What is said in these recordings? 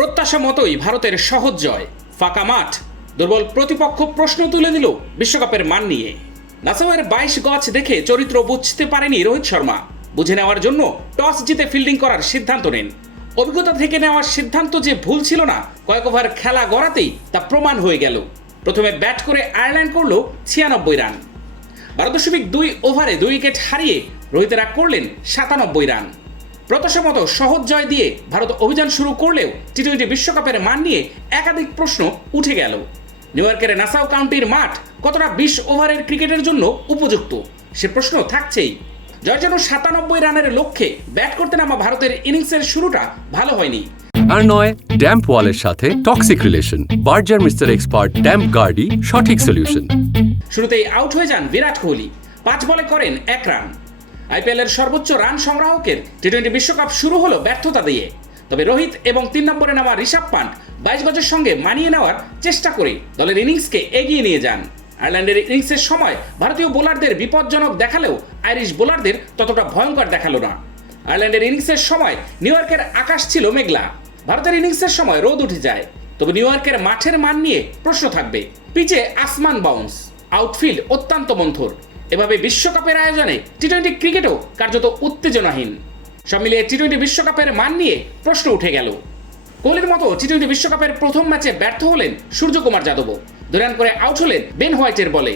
প্রত্যাশা মতোই ভারতের সহজ জয়, ফাঁকা মাঠ, দুর্বল প্রতিপক্ষ প্রশ্ন তুলে দিল বিশ্বকাপের মান নিয়ে। নাসাউয়ের 22 গজ দেখে চরিত্র বুঝতে পারেনি রোহিত শর্মা। বুঝে নেওয়ার জন্য টস জিতে ফিল্ডিং করার সিদ্ধান্ত নেন। অভিজ্ঞতা থেকে নেওয়ার সিদ্ধান্ত যে ভুল ছিল না, কয়েক ওভার খেলা গড়াতেই তা প্রমাণ হয়ে গেল। প্রথমে ব্যাট করে আয়ারল্যান্ড করল 96 রান। 12.2 ওভারে 2 উইকেট হারিয়ে রোহিতেরা করলেন 97 রান। প্রত্যাশা মতো সহজ জয় দিয়ে ভারত অভিযান শুরু করলেও টি-20 বিশ্বকাপের মান নিয়ে একাধিক প্রশ্ন উঠে গেল। নিউ ইয়র্কের নাসাউ কাউন্টির মাঠ কতটা 20 ওভারের ক্রিকেটের জন্য উপযুক্ত, সে প্রশ্ন থাকছেই। জয়ের জন্য 97 রানের লক্ষ্যে ব্যাট করতে নামা ভারতের ইনিংসের শুরুটা ভালো হয়নি। আর নয় ড্যাম্প ওয়ালের সাথে toxic relation, Berger mister expert damp গার্ডই সঠিক সলিউশন। শুরুতেই আউট হয়ে যান বিরাট কোহলি, 5 বলে করেন 1 রান। আইপিএলের সর্বোচ্চ রান সংগ্রাহকের টি-20 বিশ্বকাপ শুরু হলো ব্যর্থতা দিয়ে। তবে রোহিত এবং 3 নম্বরে নামা ঋষভ পান্ট 22 গজের সঙ্গে মানিয়ে নেওয়ার চেষ্টা করে দলের ইনিংসকে এগিয়ে নিয়ে যান। আয়ারল্যান্ডের ইনিংসের সময় ভারতীয় বোলারদের বিপজ্জনক দেখালেও আইরিশ বোলারদের ততটা ভয়ঙ্কর দেখালো না। আয়ারল্যান্ডের ইনিংসের সময় নিউ ইয়র্কের আকাশ ছিল মেঘলা, ভারতের ইনিংসের সময় রোদ উঠে যায়। তবে নিউ ইয়র্কের মাঠের মান নিয়ে প্রশ্ন থাকবে। পিচে আসমান বাউন্স, আউটফিল্ড অত্যন্ত মন্থর। এভাবে বিশ্বকাপের আয়োজনে টি-20 ক্রিকেটও কার্যত উত্তেজনাহীন। সব মিলিয়ে টি-20 বিশ্বকাপের মান নিয়ে প্রশ্ন উঠে গেল। কোহলির মতো টি-20 বিশ্বকাপের প্রথম ম্যাচে ব্যর্থ হলেন সূর্যকুমার যাদবও। 2 রান করে আউট হলেন বেন হোয়াইটের বলে।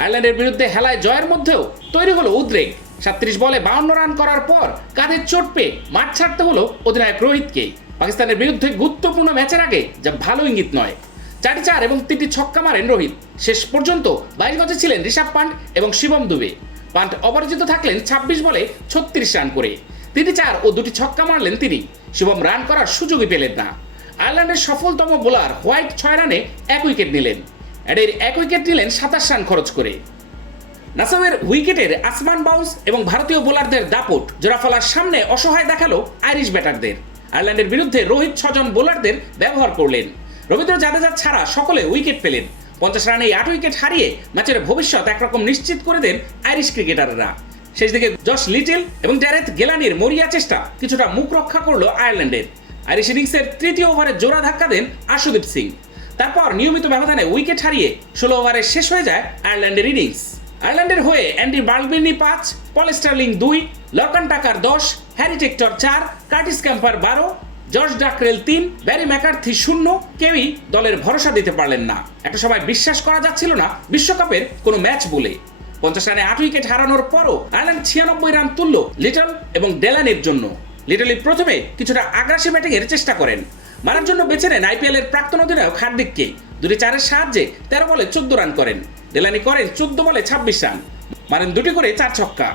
আয়ারল্যান্ডের বিরুদ্ধে হেলায় জয়ের মধ্যেও তৈরি হলো উদ্রেক। 37 বলে 52 রান করার পর কাঁধে চোট পেয়ে মাঠ ছাড়তে হলো অধিনায়ক রোহিতকে। পাকিস্তানের বিরুদ্ধে গুরুত্বপূর্ণ ম্যাচের আগে যা ভালো ইঙ্গিত নয়। 4 এবং 3টি ছক্কা মারেন রোহিত। শেষ পর্যন্ত 22 গজে ছিলেন ঋষভ পান্ট এবং শিবম দুবে। পান্ট অপরাজিত থাকলেন 26 বলে 36 রান করে। 3টি 4 ও 2টি ছক্কা মারলেন তিনি। শিবম রান করার সুযোগই পেলেন না। আয়ারল্যান্ডের সফলতম বোলার হোয়াইট 6 রানে 1 উইকেট নিলেন। এডের 1 উইকেট নিলেন 27 রান খরচ করে। নাসাউয়ের উইকেটের আসমান বাউন্স এবং ভারতীয় বোলারদের দাপট জোড়াফলার সামনে অসহায় দেখালো আইরিশ ব্যাটারদের। আয়ারল্যান্ডের বিরুদ্ধে রোহিত 6 জন বোলারদের ব্যবহার করলেন। রবীন্দ্র জাদেজা ছাড়া সকলে উইকেট পেলেন। 50 রানে 8 উইকেট হারিয়ে ম্যাচের ভবিষ্যৎ একরকম নিশ্চিত করে দেন আইরিশ ক্রিকেটাররা। শেষ দিকে জশ লিটল এবং ড্যারেথ গেলানির মরিয়া চেষ্টা কিছুটা মুখ রক্ষা করলো আয়ারল্যান্ডের। আইরিশ ইনিংসের 3য় ওভারে জোড়া ধাক্কা দেন আশুদীপ সিং। তারপর নিয়মিত ব্যবধানে উইকেট হারিয়ে 16 ওভারে শেষ হয়ে যায় আয়ারল্যান্ডের ইনিংস। আয়ারল্যান্ডের হয়ে Andy Balbirnie 5, Paul Stirling 2, Lorcan Tucker 10, Harry Tector 4, Curtis Campher 12, George Dockrell 3, Barry McCarthy 0। কেউই দলের ভরসা দিতে পারলেন না। একটা সময় বিশ্বাস করা যাচ্ছিল না বিশ্বকাপের কোনো ম্যাচ বলে। 50 রানে 8 উইকেট হারানোর পরও আয়ারল্যান্ড 96 রান তুলল লিটল এবং ডেলানির জন্য। লিটলি প্রথমে কিছুটা আগ্রাসী ব্যাটিংয়ের চেষ্টা করেন। মারার জন্য বেছে নেন আইপিএলের প্রাক্তন অধিনায়ক হার্দিককে। 2টি 4-এর সাহায্যে 13 বলে 14 রান করেন। ডেলানি করেন 14 বলে 26 রান, মারেন 2টি করে 4 ছক্কা।